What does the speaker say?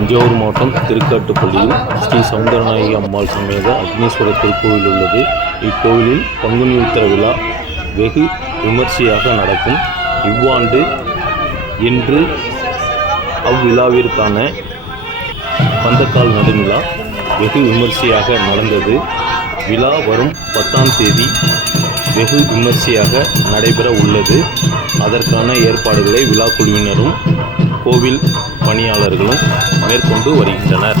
தஞ்சாவூர் மாவட்டம் திருக்காட்டுப்பள்ளியில் ஸ்ரீ சவுந்தரநாயகி அம்மாள் சமேத அக்னீஸ்வரர் திருக்கோவில் உள்ளது. இக்கோவிலில் பங்குனி உத்திர விழா வெகு விமர்சையாக நடக்கும். இவ்வாண்டு இன்று அவ்விழாவிற்கான பந்தக்கால் நடுவிழா வெகு விமர்சையாக நடந்தது. விழா வரும் பத்தாம் தேதி வெகு விமர்சையாக நடைபெற உள்ளது. அதற்கான ஏற்பாடுகளை விழா குழுவினரும் கோவில் பணியாளர்களும் மேற்கொண்டு வருகின்றனர்.